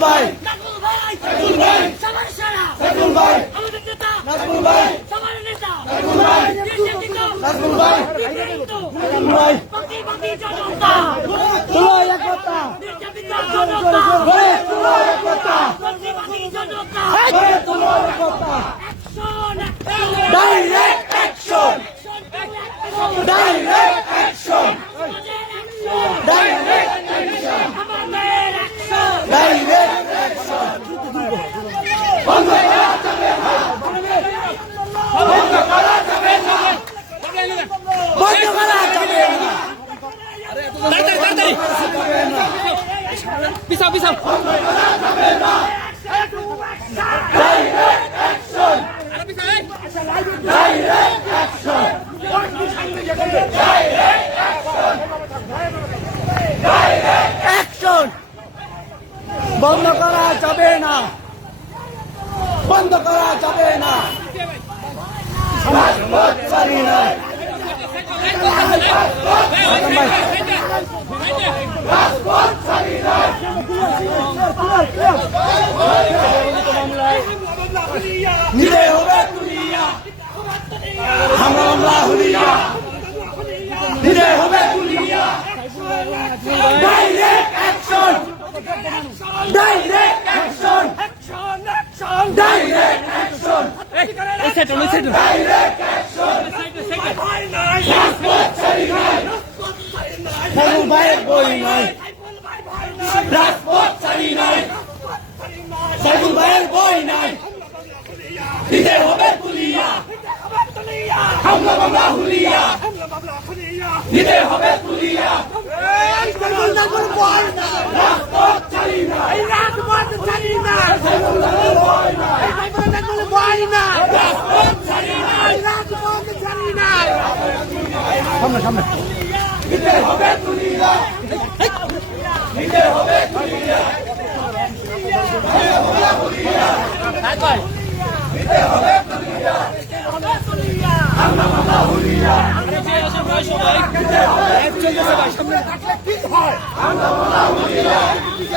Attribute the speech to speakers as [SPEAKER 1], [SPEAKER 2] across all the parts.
[SPEAKER 1] ভাই।
[SPEAKER 2] নাকুল ভাই।
[SPEAKER 1] নাকুল ভাই।
[SPEAKER 2] সবার সেরা।
[SPEAKER 1] নাকুল ভাই।
[SPEAKER 2] আমাদের নেতা।
[SPEAKER 1] নাকুল ভাই।
[SPEAKER 2] সবার নেতা।
[SPEAKER 1] নাকুল ভাই। নাকুল ভাই। নাকুল ভাই।
[SPEAKER 2] বাকি বাকি জনতা
[SPEAKER 1] তুলো
[SPEAKER 2] বিজেপি তো জনতা।
[SPEAKER 1] তুলো একতা।
[SPEAKER 2] বাকি বাকি জনতা।
[SPEAKER 1] করে তুলো একতা।
[SPEAKER 2] Action action
[SPEAKER 1] direct action direct action direct action
[SPEAKER 2] আমাদের অ্যাকশন
[SPEAKER 1] ডাইরেক্ট অ্যাকশন বন্ধ করা যাবে না বন্ধ করা যাবে না বন্ধ করা যাবে না
[SPEAKER 3] তাড়াতাড়ি তাড়াতাড়ি পিছাও পিছাও
[SPEAKER 1] ডাইরেক্ট অ্যাকশন
[SPEAKER 3] আরে পিছাও এই।
[SPEAKER 1] ডাইরেক্ট অ্যাকশন অ্যাকশন বন্ধ করা যাবে না বন্ধ করা যাবে না। নিলে হবে তুলিয়া আমরা হুলিয়া। ডাইরেক্ট অ্যাকশন অ্যাকশন অ্যাকশন
[SPEAKER 3] এই সাইড ওই সাইড
[SPEAKER 1] ডাইরেক্ট অ্যাকশন রাজপথ ছাড়ি নাই সাইবুল ভাইয়ের বই নাই রাজপথ ছাড়ি নাই সাইবুল ভাইয়ের বই নাই। দিতে হবে তুলিয়া হামলা মামলা হুলিয়া দিতে হবে তুলিয়া রাজপথ ছাড়ি নাই রাজপথ ছাড়ি নাই দিতে হবে তুলিয়া দিতে হবে তুলিয়া রাজপথ ছাড়ি নাই রাজপথ ছাড়ি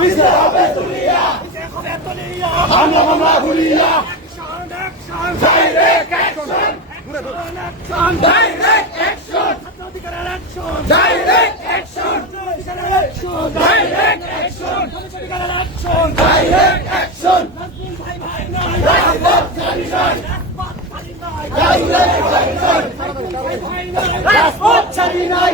[SPEAKER 1] দিতে হবে তুলিয়া হামলা মামলা হুলিয়া direct action direct action direct action direct action direct action রাজপথ ছাড়ি নাই ডাইরেক্ট অ্যাকশন রাজপথ ছাড়ি নাই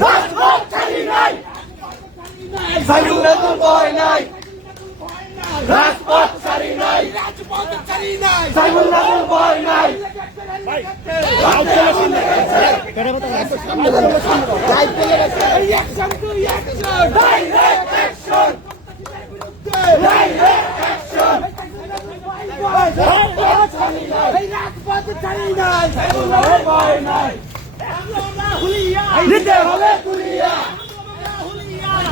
[SPEAKER 1] রাজপথ ছাড়ি নাই সাইবুল নেতুর ভয় নাই রাজপথ ছাড়ি নাই নেতুর ভয় নাই ডাইরেক্ট অ্যাকশন ডাইরেক্ট অ্যাকশন রাজপথ ছাড়ি নাই সাইবুল নেতুর ভয় নাই নিতে হবে তুলিয়া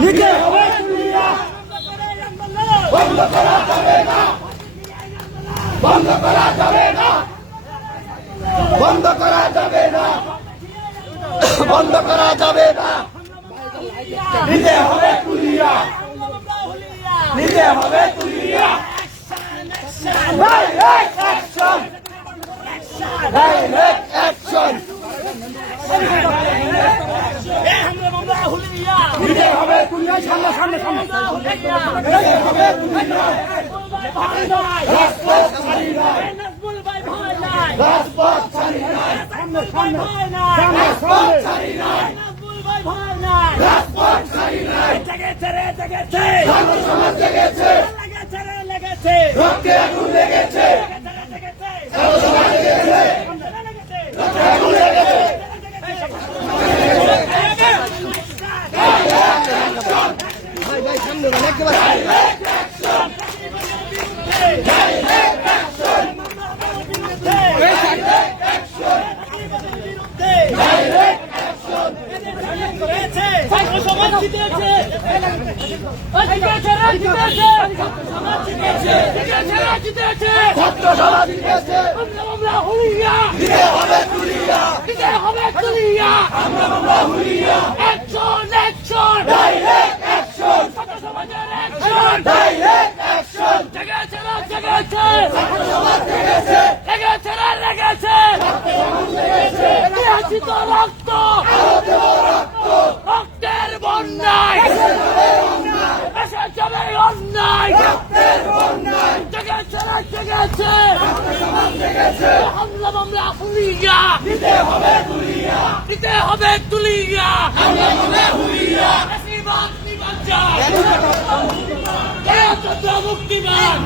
[SPEAKER 1] নিতে হবে। বন্ধ করা যাবে না। বন্ধ করা যাবে না। বন্ধ করা যাবে না। বন্ধ করা যাবে না। নিতে হবে তুলিয়া। নিতে হবে তুলিয়া। ডাইরেক্ট অ্যাকশন ডাইরেক্ট অ্যাকশন নিতে হবে তুলিয়া সামনে সামনে সামনে হবে লেগেছে
[SPEAKER 4] লেগেছে।
[SPEAKER 1] রা জিতেছে
[SPEAKER 4] ছাত্র সমাজ দিয়েছে
[SPEAKER 1] আমরা হুলিয়া
[SPEAKER 4] দিতে হবে তুলিয়া
[SPEAKER 1] দিতে হবে তুলিয়া
[SPEAKER 4] আমরা হুলিয়া
[SPEAKER 1] action action
[SPEAKER 4] direct action direct action
[SPEAKER 1] জেগেছে রা জেগেছে
[SPEAKER 4] সমাজ লেগেছে
[SPEAKER 1] লেগেছে রা লেগেছে ইতিহাসিত রক্ত রক্তের বন্যায়। এসে যাবে অন্যায়। জেগেছে জেগেছে। হামলা মামলা
[SPEAKER 4] দিতে হবে তুলিয়া
[SPEAKER 1] দিতে হবে তুলিয়া
[SPEAKER 4] আমরা আমরা হুলিয়া
[SPEAKER 1] গণতন্ত্র মুক্তিবাদ।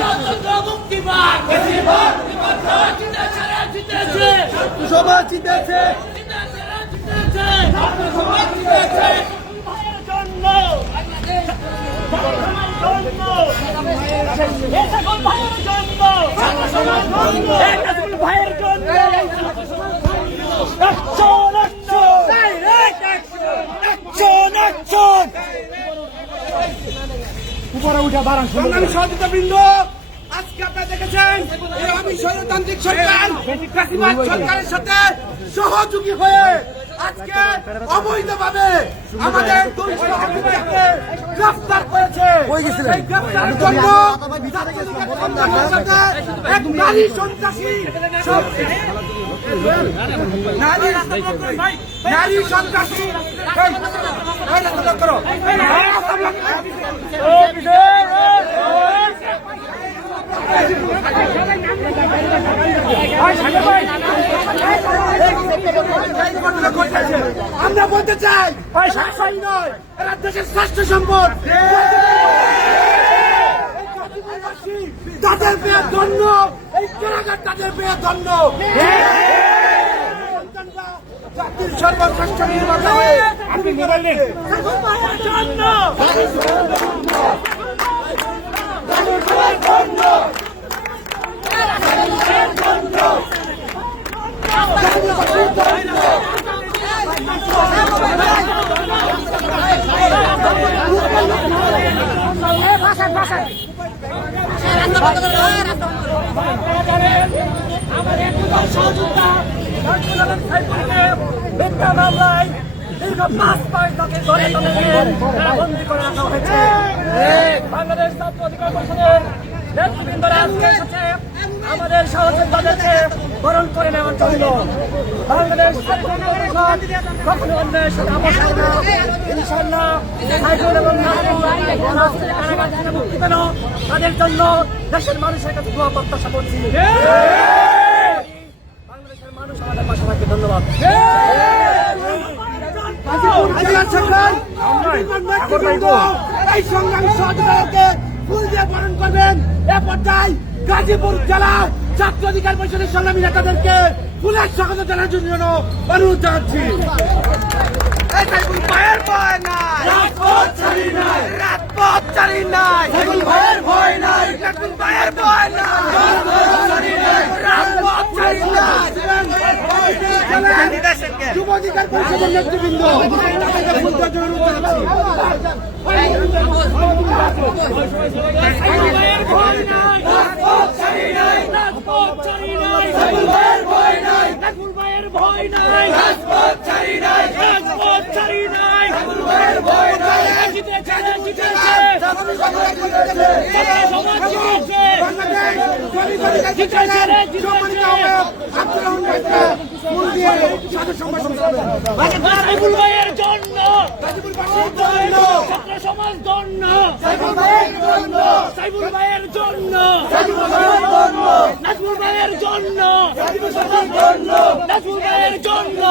[SPEAKER 1] গণতন্ত্র মুক্তিবাদ। জিতেছে রে, জিতেছে। ভাইয়ের জন্য Action, action! Direct উপরে উঠে দাঁড়ান
[SPEAKER 4] সংগ্রামী সহযোগিতা বৃন্দ আজকে আপনারা দেখেছেন আমি স্বৈরতান্ত্রিক সরকার সরকারের সাথে সহযোগী হয়ে আজকে অবৈধভাবে আমাদের গ্রেফতার সন্ত্রাসের সাথে এক নারী সন্ত্রাসী নারী সন্ত্রাসী করো আমরা বলতে চাই শাসন নয় এরা দেশের শ্রেষ্ঠ সম্পদ। তাদের পেয়ে ধন্য। এই কেরাগার তাদের পেয়ে ধন্য। জাতির সর্বশ্রেষ্ঠ নির্মাতা হয়ে আপনি মোবাইল নেন।
[SPEAKER 1] জন্য। আমাদের আলম সাইফুলকে মিথ্যা মামলায় দীর্ঘ পাঁচ পাঁচ তাকে ধরে বাংলাদেশ ছাত্র অধিকার পরিষদের নেতৃবৃন্দরা আজকে এসেছে আমাদের সহযোদ্ধাদেরকে বরণ করে নেওয়ার জন্য বাংলাদেশ ইনশাল্লাহ সাইফুল এবং মুক্তি পেল। তাদের জন্য দেশের মানুষের কাছে দোয়া প্রত্যাশা করছি। বাংলাদেশের মানুষ আমাদের পাশে থাকবে। ধন্যবাদ।
[SPEAKER 4] এই সংগ্রামী সহযোগিতাকে ফুল দিয়ে পালন করবেন। এ পর্যায়ে গাজীপুর জেলা ছাত্র অধিকার পরিষদের সংগ্রামী নেতাদেরকে ফুলের স্বাগত জানার জন্য অনুরোধ জানাচ্ছি। ভাইয়ের ভয় নাই। রাজপথ ছাড়ি নাই। রাজপথ ছাড়ি নাই। ভাইয়ের ভয় নাই। ভাইয়ের ভয় নাই। রাজপথ ছাড়ি নাই। রাজপথ ছাড়ি নাই। যুব অধিকার পরিষদের নেতৃবৃন্দ। তাদেরকে ফুল দেওয়ার জন্য অনুরোধ জানাচ্ছি
[SPEAKER 1] সমাজ জিতেছে। জন্য ছাত্র জন্য সাইফুল ভাইয়ের জন্য নাজমুল জন্য নাজমুল জন্য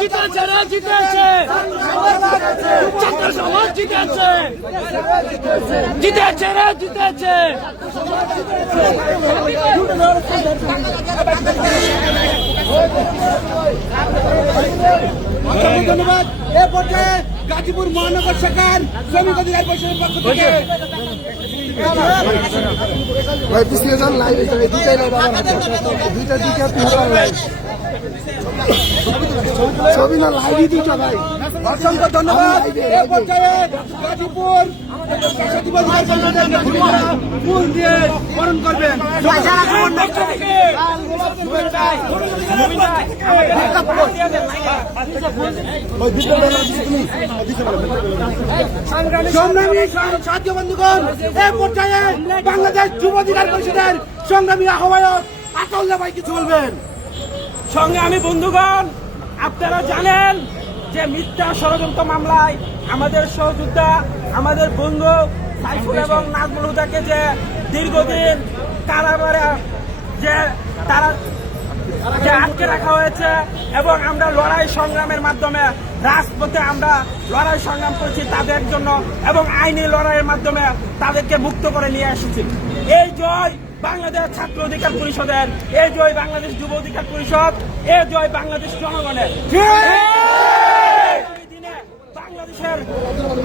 [SPEAKER 5] জিতেছে রে জিতেছে ছাত্র জিতেছে জিতেছে রে জিতেছে।
[SPEAKER 4] অসংখ্য ধন্যবাদ। এ পর্যায়ে গাজীপুর মহানগর শাখার শ্রমিক পরিষদের পক্ষ থেকে
[SPEAKER 6] ভাই, পিছিয়ে যান লাইভ দুইটাই লাইভ দুইটা দিকে আপনি লাইভ ছবি না লাইভই দুইটা ভাই।
[SPEAKER 4] অসংখ্য ধন্যবাদ। এ পর্যায়ে গাজীপুর স্বেচ্ছাসেবক অধিকার পরিষদের নেতৃবৃন্দরা ফুল দিয়ে বরণ করবেন। সংগ্রামী সাহায্য বন্ধুগণ পর্যায়ে বাংলাদেশ যুব অধিকার পরিষদের সংগ্রামী আহ্বায়ক আতল্লা ভাই কিছু বলবেন।
[SPEAKER 5] সঙ্গে আমি বন্ধুগণ আপনারা জানেন যে মিথ্যা ষড়যন্ত্র মামলায় আমাদের সহযোদ্ধা আমাদের বন্ধু সাইফুল এবং নাজমুল হুদাকে যে দীর্ঘদিন কারাগারে যে তারা যে আটকে রাখা হয়েছে এবং আমরা লড়াই সংগ্রামের মাধ্যমে রাজপথে আমরা লড়াই সংগ্রাম করেছি তাদের জন্য এবং আইনি লড়াইয়ের মাধ্যমে তাদেরকে মুক্ত করে নিয়ে এসেছি। এই জয় বাংলাদেশ ছাত্র অধিকার পরিষদের, এই জয় বাংলাদেশ যুব অধিকার পরিষদ, এই জয় বাংলাদেশ জনগণের। বাংলাদেশের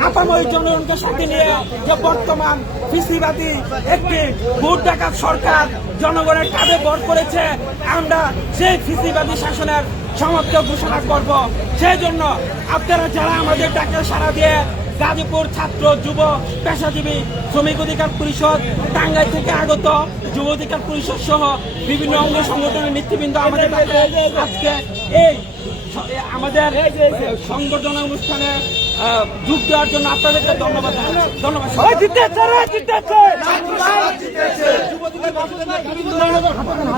[SPEAKER 5] আপাময় জনগণকে সাথে নিয়ে যে বর্তমান কৃষিবাদী একটি ভোট ডাকাত সরকার জনগণের কাঁধে বর করেছে, আমরা সেই কৃষিবাদী শাসনের সমাপ্ত ঘোষণা করব। সেই জন্য আপনারা যারা আমাদের ডাকে সারা দিয়ে গাজীপুর ছাত্র যুব পেশাজীবী শ্রমিক অধিকার পরিষদ টাঙ্গাই থেকে আগত যুব অধিকার পরিষদ সহ বিভিন্ন অঙ্গ সংগঠনের নেতৃবৃন্দ আমাদের আজকে এই আমাদের সংগঠন অনুষ্ঠানে যোগ দেওয়ার জন্য আপনাদেরকে ধন্যবাদ ধন্যবাদ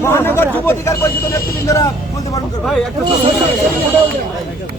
[SPEAKER 4] মহানগর যুব অধিকার পরিষদের নেতৃবৃন্দরা বলতে পারবেন ভাই একটা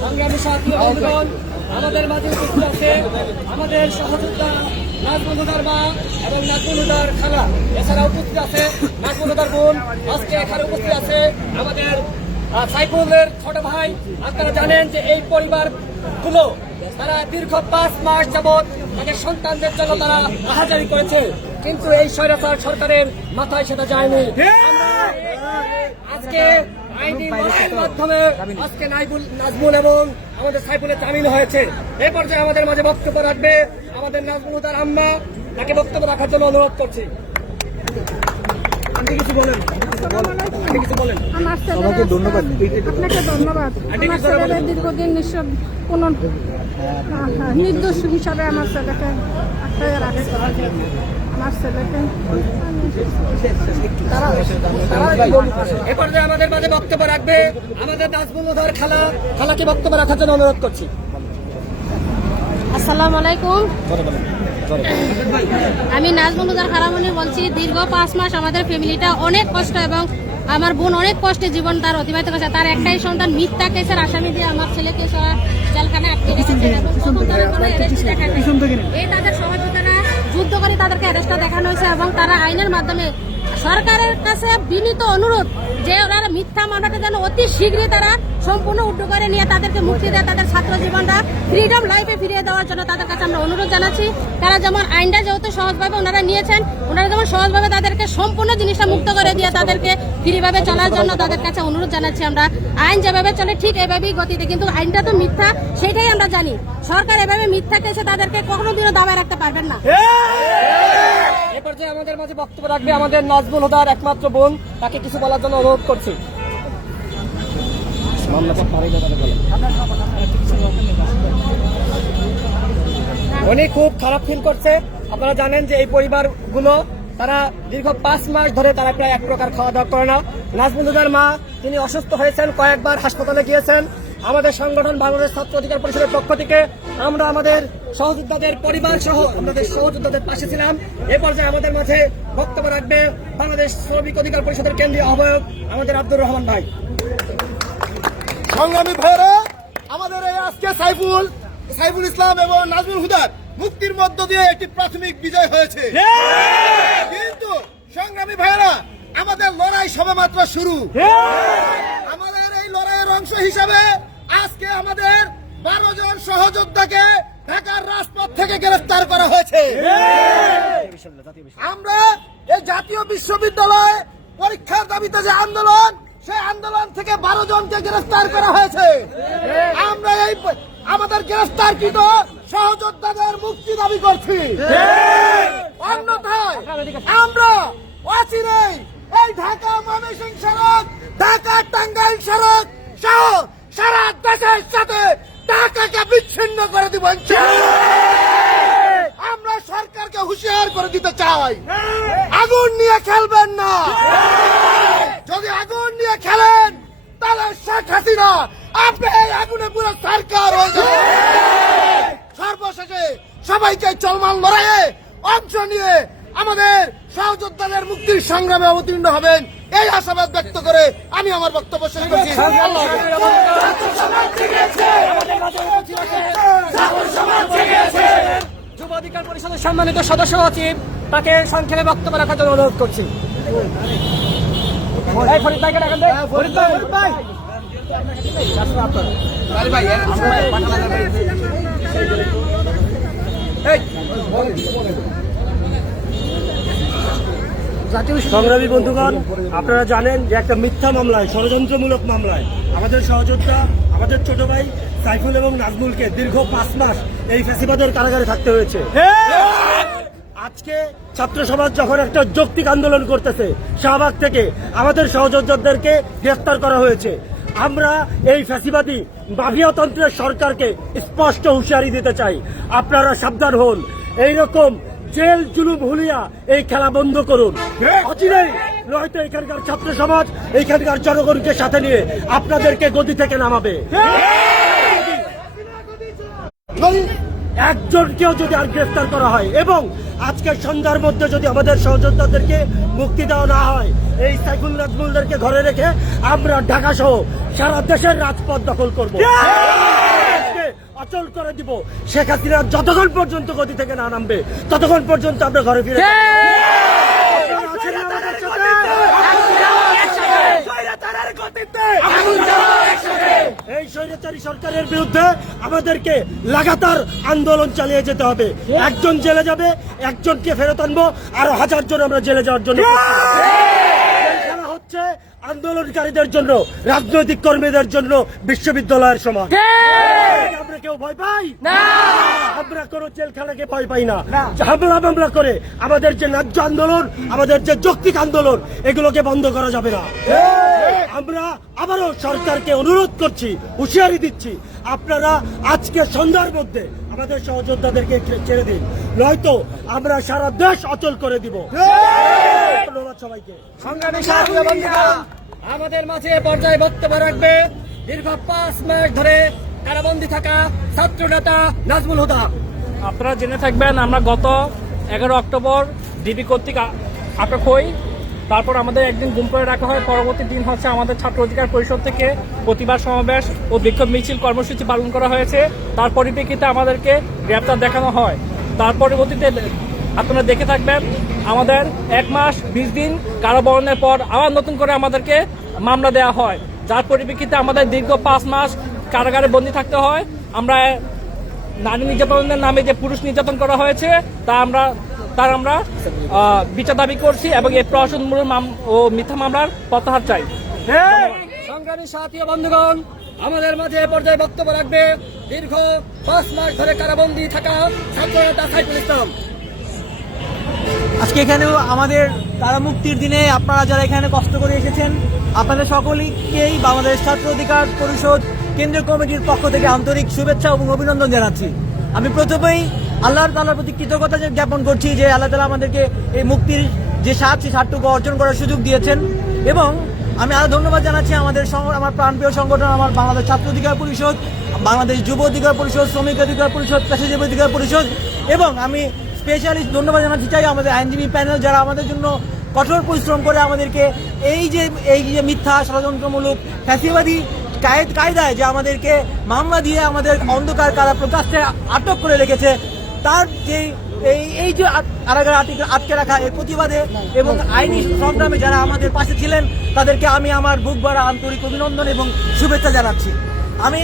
[SPEAKER 5] সংগ্রামী সাথী আমাদের মাঝে উপস্থিত আছে আমাদের সহযোদ্ধা নাজমুদার মা এবং নাজমুদার খালা। এছাড়া উপস্থিত আছে নাজমুদার বোন। আজকে এখানে উপস্থিত আছে আমাদের সাইফুলের ছোট ভাই। আপনারা জানেন যে এই পরিবারগুলো তারা দীর্ঘ পাঁচ মাস যাবৎ তাদের সন্তানদের জন্য তারা আহাজারি করেছে। কিন্তু এই স্বৈরাচার সরকারের মাথায় সেটা যায়নি। আজকে আইনি লড়াইয়ের মাধ্যমে আজকে নাইবুল নাজমুল এবং আমাদের সাইফুলের জামিন হয়েছে। এই পর্যায়ে আমাদের মাঝে বক্তব্য রাখবে আমাদের নাজমুল হুদার আম্মা। তাকে বক্তব্য রাখার জন্য অনুরোধ করছি। আপনি কিছু বলেন। আপনি কিছু বলেন।
[SPEAKER 7] আমার সবাইকে ধন্যবাদ। আপনাকে ধন্যবাদ। আমার দীর্ঘদিন নিঃস্ব কোন নির্দোষ হিসাবে আমার ছেলেকে আটকে রাখছে। আমার ছেলেকে।
[SPEAKER 5] এ পর্যায়ে আমাদের মাঝে বক্তব্য রাখবে আমাদের নাজমুল খালা। খালাকে বক্তব্য রাখার জন্য অনুরোধ করছি।
[SPEAKER 7] আসসালামু আলাইকুম। আমি নাজমুলুদার খারামনি বলছি দীর্ঘ পাঁচ মাস আমাদের ফ্যামিলিটা অনেক কষ্ট এবং আমার বোন অনেক কষ্টে জীবন তার অতিবাহিত করেছে। তার একটাই সন্তান মিথ্যা কেসের আসামি দিয়ে আমার ছেলেকে সরা- জেলখানায় আটকে রেখেছে। দেখায়নি। এই তাদের সহযোগিতারা যুদ্ধ করে তাদেরকে অ্যারেস্টটা দেখানো হয়েছে এবং তারা আইনের মাধ্যমে সরকারের কাছে বিনীত অনুরোধ যে ওনারা মিথ্যা মামলাটা যেন অতি শীঘ্রই তারা সম্পূর্ণ উদ্যোগ নিয়ে তাদেরকে মুক্তি দেয় তাদের ছাত্র জীবনটা। ফ্রিডম লাইফে ফিরিয়ে দেওয়ার জন্য তাদের কাছে আমরা অনুরোধ জানাচ্ছি। তারা যেমন আইনটা যেহেতু সহজভাবে ওনারা নিয়েছেন, ওনারা যেমন সহজভাবে তাদেরকে সম্পূর্ণ জিনিসটা মুক্ত করে দিয়ে তাদেরকে ফ্রিভাবে চলার জন্য তাদের কাছে অনুরোধ জানাচ্ছি আমরা। আইন যেভাবে চলে ঠিক এভাবেই গতিতে, কিন্তু আইনটা তো মিথ্যা সেটাই আমরা জানি। সরকার এভাবে মিথ্যা কেসে তাদেরকে কখনো দিনও দাবায় রাখতে পারবেন না।
[SPEAKER 5] আমাদের মাঝে বক্তব্য রাখবে আমাদের নাজমুল হুদার একমাত্র বোন, তাকে কিছু বলার জন্য অনুরোধ করছি। উনি খুব খারাপ ফিল করছে। আপনারা জানেন যে এই পরিবারগুলো তারা দীর্ঘ পাঁচ মাস ধরে তারা প্রায় এক প্রকার খাওয়া দাওয়া করে না। নাজমুলুদার মা, তিনি অসুস্থ হয়েছেন, কয়েকবার হাসপাতালে গিয়েছেন। আমাদের সংগঠন বাংলাদেশ ছাত্র অধিকার পরিষদের পক্ষ থেকে আমরা আমাদের সহযোদ্ধাদের পরিবার সহ আমাদের সহযোদ্ধাদের পাশে ছিলাম, এ পর্যায়ে আমাদের মাঝে বক্তব্য রাখবে বাংলাদেশ শ্রমিক অধিকার পরিষদের কেন্দ্রীয় আহ্বায়ক আমাদের আব্দুর রহমান ভাই।
[SPEAKER 4] সংগ্রামী ভাইরা আমাদের এই আজকে সাইফুল সাইফুল ইসলাম এবং নাজমুল হুদার মুক্তির মধ্য দিয়ে একটি প্রাথমিক বিজয় হয়েছে। কিন্তু সংগ্রামী ভাইরা আমাদের লড়াই সবেমাত্র শুরু। আমাদের এই লড়াইয়ের অংশ হিসাবে আজকে আমাদের বারো জন সহযোদ্ধাকে ঢাকার রাজপথ থেকে গ্রেফতার করা হয়েছে। আমরা এই জাতীয় বিশ্ববিদ্যালয় পরীক্ষার দাবিতে যে আন্দোলন সেই আন্দোলন থেকে বারো জনকে গ্রেফতার করা হয়েছে আমরা এই আমাদের গ্রেফতারকৃত সহযোদ্ধাদের মুক্তি দাবি করছি অন্যথায় আমরা অচিরেই এই ঢাকা ময়মনসিংহ সড়ক, ঢাকা টাঙ্গাইল সড়ক সহ সারা দেশের সাথে ঢাকাকে বিচ্ছিন্ন করে দিব। আমরা সরকারকে হুঁশিয়ার করে দিতে চাই। আগুন নিয়ে খেলবেন না। যদি আগুন নিয়ে খেলেন তাহলে শেখ হাসিনা আপনি এই আগুনে পুরো সরকার হয়ে যাবে। সর্বশেষে সবাইকে চলমান লড়াইয়ে অংশ নিয়ে আমাদের সহযোদ্ধাদের মুক্তির সংগ্রামে অবতীর্ণ হবেন। এই আশাবাদ ব্যক্ত করে আমি আমার বক্তব্য শেষ করছি।
[SPEAKER 5] অধিকার পরিষদের সম্মানিত সদস্য সচিব তাকে সংক্ষেপে বক্তব্য রাখার জন্য অনুরোধ করছি। ভাই।
[SPEAKER 8] সংগ্রামী বন্ধুগণ আপনারা জানেন যে একটা মিথ্যা মামলায় ষড়যন্ত্রমূলক মামলায় আমাদের সহযোদ্ধা আমাদের ছোট ভাই সাইফুল এবং নাজমুলকে দীর্ঘ পাঁচ মাস এই ফ্যাসিবাদের কারাগারে থাকতে হয়েছে। আজকে ছাত্র সমাজ যখন একটা যৌক্তিক আন্দোলন করতেছে শাহবাগ থেকে আমাদের সহযোদ্ধাদেরকে গ্রেফতার করা হয়েছে। আমরা এই ফ্যাসিবাদী মাফিয়াতন্ত্রের সরকারকে স্পষ্ট হুঁশিয়ারি দিতে চাই। আপনারা সাবধান হন। এইরকম জেল জুলুম হুলিয়া এই খেলা বন্ধ করুন। অচিরেই নয়তো এখানকার ছাত্র সমাজ এইখানকার জনগণকে সাথে নিয়ে আপনাদেরকে গদি থেকে নামাবে। একজনকেও যদি আর গ্রেফতার করা হয় এবং আজকের সন্ধ্যার মধ্যে যদি আমাদের সহযোদ্ধাদেরকে মুক্তি দেওয়া না হয় এই সাইফুল নাজমুলদেরকে ঘরে রেখে আমরা ঢাকা সহ সারা দেশের রাজপথ দখল করব। অচল করে দিব। শেখ হাসিনা যতক্ষণ পর্যন্ত গতি থেকে না নামবে ততক্ষণ পর্যন্ত আমরা ঘরে ফিরে এই স্বৈরাচারী সরকারের বিরুদ্ধে আমাদেরকে লাগাতার আন্দোলন চালিয়ে যেতে হবে। একজন জেলে যাবে একজনকে ফেরত আনব আরও হাজার জন আমরা জেলে যাওয়ার জন্য হচ্ছে আন্দোলনকারীদের জন্য রাজনৈতিক কর্মীদের জন্য বিশ্ববিদ্যালয়ের সমান আমরা কেউ ভয় পাই? আমরা কোনো জেলখানাকে ভয় পাই না। হামলা মামলা করে আমাদের যে ন্যায্য আন্দোলন আমাদের যে যৌক্তিক আন্দোলন এগুলোকে বন্ধ করা যাবে না। আমরা আবারও সরকারকে অনুরোধ করছি হুঁশিয়ারি দিচ্ছি আপনারা আজকে সন্ধ্যার মধ্যে আমাদের সহযোদ্ধাদেরকে ছেড়ে দিন। নয়তো আমরা সারা দেশ অচল করে দিব। ধন্যবাদ সবাইকে।
[SPEAKER 5] আমাদের মাঝে পর্যায়ে বক্তব্য রাখবে দীর্ঘ পাঁচ মাস ধরে কারাবন্দী থাকা ছাত্র নেতা নাজমুল হুদা।
[SPEAKER 1] আপনারা জেনে থাকবেন, আমরা গত এগারো অক্টোবর ডিবি কর্তৃক আটক হই। তারপর আমাদের একদিন গুম করে রাখা হয়। পরবর্তী দিন হচ্ছে আমাদের ছাত্র অধিকার পরিষদ থেকে প্রতিবাদ সমাবেশ ও বিক্ষোভ মিছিল কর্মসূচি পালন করা হয়েছে। তার পরিপ্রেক্ষিতে আমাদেরকে গ্রেপ্তার দেখানো হয়। তার পরবর্তীতে আপনারা দেখে থাকবেন আমাদের এক মাস বিশ দিন কারাবরণের পর আবার নতুন করে আমাদেরকে মামলা দেওয়া হয়। যার পরিপ্রেক্ষিতে আমাদের দীর্ঘ পাঁচ মাস কারাগারে বন্দী থাকতে হয়। আমরা নারী নির্যাতনের নামে যে পুরুষ নির্যাতন করা হয়েছে তা আমরা তার আমরা বিচার দাবি করছি এবং এই প্রশাসনমূলক মাম- ও মিথ্যা মামলার প্রত্যাহার চাই।
[SPEAKER 5] সংগ্রামী সাথী ও বন্ধুগণ আমাদের মাঝে এ পর্যায়ে বক্তব্য রাখবে দীর্ঘ পাঁচ মাস ধরে কারাবন্দী থাকা ছাত্র সাইফুল ইসলাম।
[SPEAKER 9] আজকে এখানেও আমাদের তারা মুক্তির দিনে আপনারা যারা এখানে কষ্ট করে এসেছেন, আপনাদের সকলকেই বাংলাদেশ ছাত্র অধিকার পরিষদ কেন্দ্রীয় কমিটির পক্ষ থেকে আন্তরিক শুভেচ্ছা এবং অভিনন্দন জানাচ্ছি। আমি প্রথমেই আল্লাহর তালার প্রতি কৃতজ্ঞতা জ্ঞাপন করছি যে আল্লাহ তালা আমাদেরকে এই মুক্তির যে স্বাদ, সেই স্বাদটুকু অর্জন করার সুযোগ দিয়েছেন এবং আমি আরও ধন্যবাদ জানাচ্ছি আমাদের আমার প্রাণপ্রিয় সংগঠন, আমার বাংলাদেশ ছাত্র অধিকার পরিষদ, বাংলাদেশ যুব অধিকার পরিষদ, শ্রমিক অধিকার পরিষদ, পেশাজীবী অধিকার পরিষদ এবং আমি স্পেশালি ধন্যবাদ জানাতে চাই আমাদের আইনজীবী প্যানেল যারা আমাদের জন্য কঠোর পরিশ্রম করে আমাদেরকে এই যে এই যে মিথ্যা ষড়যন্ত্রমূলক ফ্যাসিবাদী কায়েদ, কায়দায় যে আমাদেরকে মামলা দিয়ে আমাদের অন্ধকার কারা প্রকাশ্যে আটক করে রেখেছে, তার যে এই এই যে আটকে আটকে রাখা এর প্রতিবাদে এবং আইনি সংগ্রামে যারা আমাদের পাশে ছিলেন, তাদেরকে আমি আমার বুক ভরা আন্তরিক অভিনন্দন এবং শুভেচ্ছা জানাচ্ছি। আমি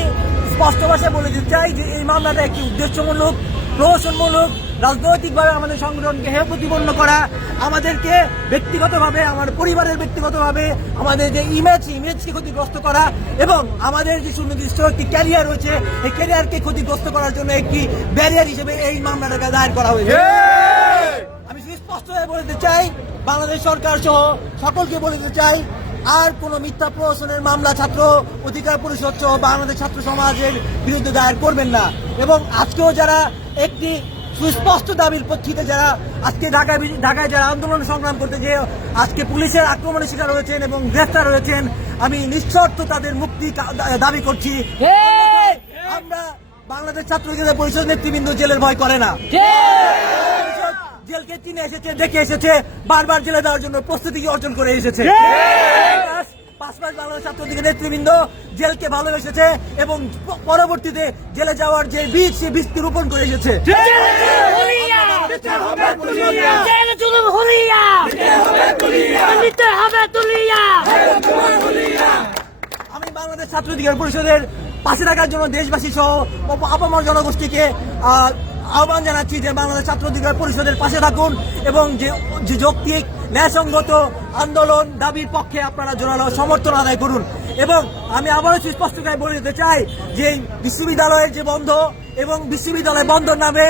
[SPEAKER 9] স্পষ্ট ভাষায় বলে দিতে চাই যে এই মামলাটা একটি উদ্দেশ্যমূলক, প্রহসনমূলক রাজনৈতিকভাবে আমাদের সংগঠনকে হেয় প্রতিপন্ন করা আমাদেরকে ব্যক্তিগতভাবে আমার পরিবারের ব্যক্তিগতভাবে আমাদের যে ইমেজ ইমেজকে ক্ষতিগ্রস্ত করা এবং আমাদের যে সুনির্দিষ্ট একটি ক্যারিয়ার রয়েছে এই ক্যারিয়ারকে ক্ষতিগ্রস্ত করার জন্য একটি ব্যারিয়ার হিসেবে এই মামলাটাকে দায়ের করা হয়েছে। আমি সুস্পষ্ট হয়ে বলতে চাই বাংলাদেশ সরকার সহ সকলকে বলতে চাই আর কোন মিথ্যা প্রহসনের মামলা ছাত্র অধিকার পরিষদ সহ বাংলাদেশ ছাত্র সমাজের বিরুদ্ধে দায়ের করবেন না। এবং আজকেও যারা একটি সুস্পষ্ট দাবির প্রেক্ষিতে যারা আজকে ঢাকায় ঢাকায় যারা আন্দোলন সংগ্রাম করতে যে আজকে পুলিশের আক্রমণের শিকার হয়েছেন এবং গ্রেফতার হয়েছেন আমি নিঃশর্ত তাদের মুক্তি দাবি করছি। আমরা বাংলাদেশ ছাত্র পরিষদ নেতৃবৃন্দ জেলের ভয় করে না। জেলকে চিনে এসেছে দেখে এসেছে বারবার জেলে দেওয়ার জন্য প্রস্তুতি অর্জন করে এসেছে? পাঁচ মাস বাংলাদেশ ছাত্র নেতৃবৃন্দ জেলকে ভালোবেসেছে এবং পরবর্তীতে জেলে যাওয়ার যে বীজ সে বীজকে রোপণ করে এসেছে। আমি বাংলাদেশ ছাত্র অধিকার পরিষদের পাশে থাকার জন্য দেশবাসী সহ আপামর জনগোষ্ঠীকে আহ, আহ্বান জানাচ্ছি যে বাংলাদেশ ছাত্র অধিকার পরিষদের পাশে থাকুন এবং যে যে যৌক্তিক ন্যায়সঙ্গত আন্দোলন দাবির পক্ষে আপনারা জোরালো সমর্থন আদায় করুন। এবং আমি আবারও সুস্পষ্ট করে বলে দিতে চাই যে বিশ্ববিদ্যালয়ের যে বন্ধ এবং বিশ্ববিদ্যালয় বন্ধ নামে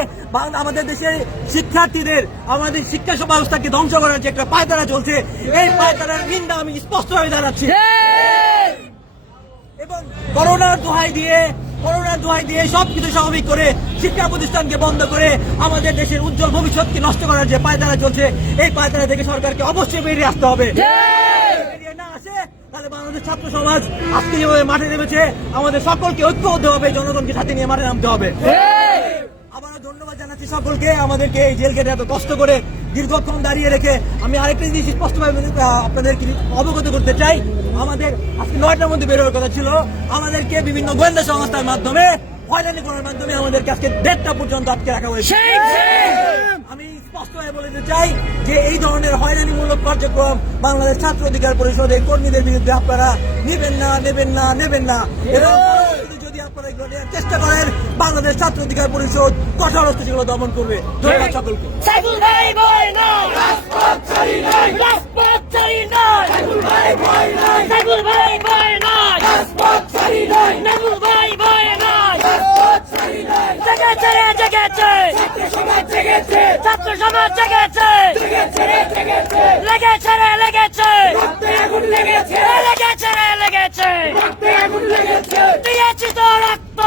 [SPEAKER 9] আমাদের দেশের শিক্ষার্থীদের, আমাদের শিক্ষা ব্যবস্থাকে ধ্বংস করার যে একটা পায়তারা চলছে, এই পায়তারার নিন্দা আমি স্পষ্টভাবে জানাচ্ছি। এবং করোনার দোহাই দিয়ে করোনার দোহাই দিয়ে সবকিছু স্বাভাবিক করে শিক্ষা প্রতিষ্ঠানকে বন্ধ করে আমাদের দেশের উজ্জ্বল ভবিষ্যৎকে নষ্ট করার যে পায়তারা চলছে এই পায়তারা থেকে সরকারকে অবশ্যই বেরিয়ে আসতে হবে। বেরিয়ে না আসে তাহলে বাংলাদেশ ছাত্র সমাজ আজকে যেভাবে মাঠে নেমেছে আমাদের সকলকে ঐক্যবদ্ধ হবে জনগণকে সাথে নিয়ে মাঠে নামতে হবে। আবারও ধন্যবাদ জানাচ্ছি সকলকে আমাদেরকে এই জেল গেটে এত কষ্ট করে দীর্ঘক্ষণ দাঁড়িয়ে রেখে আমি আরেকটা জিনিস স্পষ্টভাবে আহ, আপনাদেরকে অবগত করতে চাই। আমাদের আজকে নয়টার মধ্যে বেরোবার কথা ছিল। আমাদেরকে বিভিন্ন গোয়েন্দা সংস্থার মাধ্যমে হয়রানি করার মাধ্যমে আমাদেরকে আজকে দেড়টা পর্যন্ত আটকে রাখা হয়েছে। আমি স্পষ্টভাবে বলে দিতে চাই যে এই ধরনের হয়রানিমূলক কার্যক্রম বাংলাদেশ ছাত্র অধিকার পরিষদের কর্মীদের বিরুদ্ধে আপনারা নেবেন না নেবেন না নেবেন না। এবং চেষ্টা করেন। বাংলাদেশ ছাত্র অধিকার পরিষদ কঠোর হস্তে দমন করবে। ধন্যবাদ সকলকে।
[SPEAKER 5] ভাই ভাই নয় রাজপথ ছাড়ি নাই রাজপথ ছাড়ি নাই সাইকুল ভাই ভয় নাই সাইকুল ভাই ভয় নাই রাজপথ ছাড়ি নাই নাগুল ভাই ভয় নাই রাজপথ ছাড়ি নাই জেগেছে। ছাত্র সমাজ জেগেছে। লেগেছে রে, লেগেছে। লেগেছে রে, লেগেছে। দিয়েছি তো রক্ত।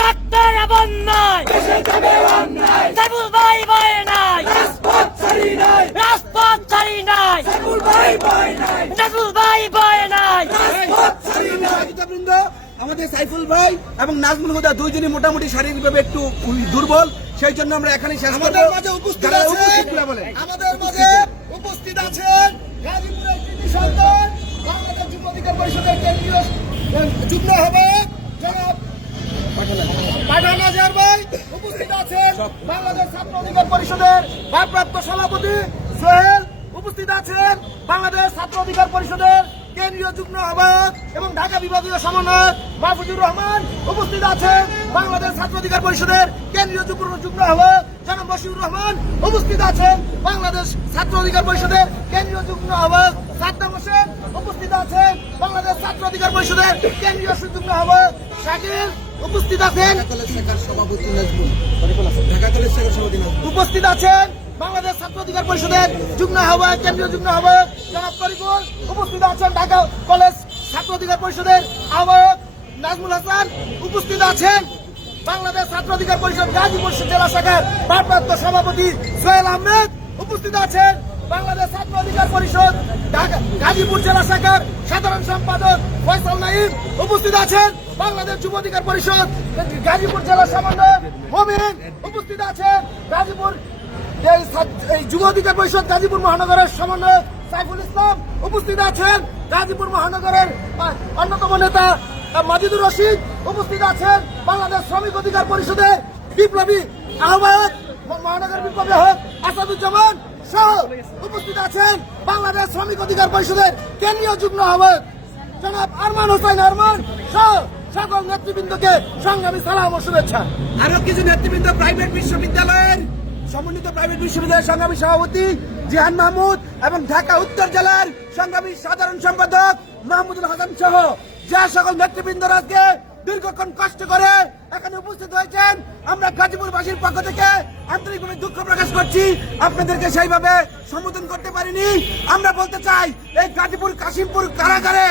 [SPEAKER 5] রক্তের বন্যায় যাবে ভাই ভয় নাই। রাজপথ ছাড়ি নাই। নাই ভাই ভাই নাই।
[SPEAKER 4] আমাদের সাইফুল ভাই এবং নাজমুল হুদা দুইজনই মোটামুটি শারীরিকভাবে একটু দুর্বল সেই জন্য আমরা এখানে শেষ আমাদের মাঝে উপস্থিত আছেন আমাদের মাঝে উপস্থিত আছেন গাজীপুরের কৃতি সন্তান বাংলাদেশ যুব অধিকার পরিষদের কেন্দ্রীয় যুগ্ম হবে জনাব পাঠান আজহার ভাই উপস্থিত আছেন বাংলাদেশ ছাত্র অধিকার পরিষদের ভারপ্রাপ্ত সভাপতি সোহেল উপস্থিত আছেন বাংলাদেশ ছাত্র অধিকার পরিষদের কেন্দ্রীয় যুগ্ম আহ্বায়ক এবং ঢাকা বিভাগীয় সমন্বয়ক মাহফুজুর রহমান উপস্থিত আছেন। বাংলাদেশ ছাত্র অধিকার পরিষদের কেন্দ্রীয় যুগ্ম যুগ্ম আহ্বায়ক জনাব বশিউর রহমান উপস্থিত আছেন। বাংলাদেশ ছাত্র অধিকার পরিষদের কেন্দ্রীয় যুগ্ম আহ্বায়ক সাদ্দাম হোসেন উপস্থিত আছেন। বাংলাদেশ ছাত্র অধিকার পরিষদের কেন্দ্রীয় যুগ্ম আহ্বায়ক শাকিল উপস্থিত আছেন। উপস্থিত আছেন। বাংলাদেশ ছাত্র অধিকার পরিষদের যুগ্ম আহ্বায়ক, কেন্দ্রীয় যুগ্ম আহ্বায়ক জনাব তরিকুল উপস্থিত আছেন ঢাকা কলেজ ছাত্র অধিকার পরিষদের আহ্বায়ক নাজমুল হাসান উপস্থিত আছেন। বাংলাদেশ ছাত্র অধিকার পরিষদ গাজীপুর জেলা শাখার ভারপ্রাপ্ত সভাপতি সোহেল আহমেদ উপস্থিত আছেন। বাংলাদেশ ছাত্র অধিকার পরিষদ গাজীপুর জেলা শাখার সাধারণ সম্পাদক ফয়সাল নাইম উপস্থিত আছেন। বাংলাদেশ যুব অধিকার পরিষদ গাজীপুর জেলা সমন্বয়ক মমিন উপস্থিত আছেন। গাজীপুর এই এই যুব অধিকার পরিষদ গাজীপুর মহানগরের সমন্বয়ক সাইফুল ইসলাম উপস্থিত আছেন। গাজীপুর মহানগরের অন্যতম নেতা মাজিদুর রশিদ উপস্থিত আছেন। বাংলাদেশ শ্রমিক অধিকার পরিষদের বিপ্লবী আহ্বায়ক মহানগর বিপ্লবী আহ্বায়ক আসাদুজ্জামান সহ উপস্থিত আছেন বাংলাদেশ শ্রমিক অধিকার পরিষদের কেন্দ্রীয় যুগ্ম আহ্বায়ক জনাব আরমান হোসেন আরমান সহ সকল নেতৃবৃন্দকে সংগ্রামী সালাম ও শুভেচ্ছা। আরও কিছু নেতৃবৃন্দ প্রাইভেট বিশ্ববিদ্যালয়ের সমন্বিত প্রাইভেট বিশ্ববিদ্যালয়ের সংগ্রামী সভাপতি জিহান মাহমুদ এবং ঢাকা উত্তর জেলার সংগ্রামী সাধারণ সম্পাদক মাহমুদুল হাসান সহ যা সকল নেতৃবৃন্দ আজকে দীর্ঘক্ষণ কষ্ট করে এখানে উপস্থিত হয়েছেন। আমরা গাজীপুরবাসীর পক্ষ থেকে আন্তরিকভাবে দুঃখ প্রকাশ করছি। আপনাদেরকে সেইভাবে সম্বোধন করতে পারিনি। আমরা বলতে চাই, এই গাজীপুর কাশিমপুর কারাগারে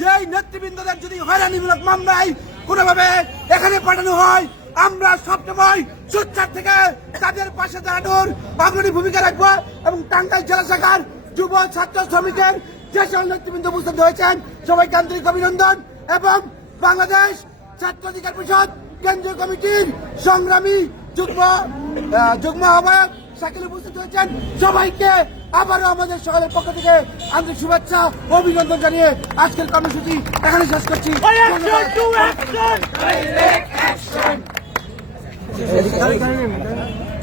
[SPEAKER 4] যেই নেতৃবৃন্দদের যদি হয়রানিমূলক মামলায় কোনোভাবে এখানে পাঠানো হয় আমরা সবসময় সোচ্চার থেকে তাদের পাশে দাঁড়ানোর অগ্রণী ভূমিকা রাখব এবং টাঙ্গাইল জেলা শাখার যুব ছাত্র শ্রমিকের যে সকল নেতৃবৃন্দ উপস্থিত হয়েছেন সবাইকে আন্তরিক অভিনন্দন এবং বাংলাদেশ ছাত্র অধিকার পরিষদ কেন্দ্রীয় কমিটির সংগ্রামী যুগ্ম যুগ্ম আহ্বায়ক শাকিল উপস্থিত হয়েছেন সবাইকে আবারও আমাদের সকলের পক্ষ থেকে আন্তরিক শুভেচ্ছা অভিনন্দন জানিয়ে আজকের কর্মসূচি এখানে শেষ করছি। 誰かいるみたいな。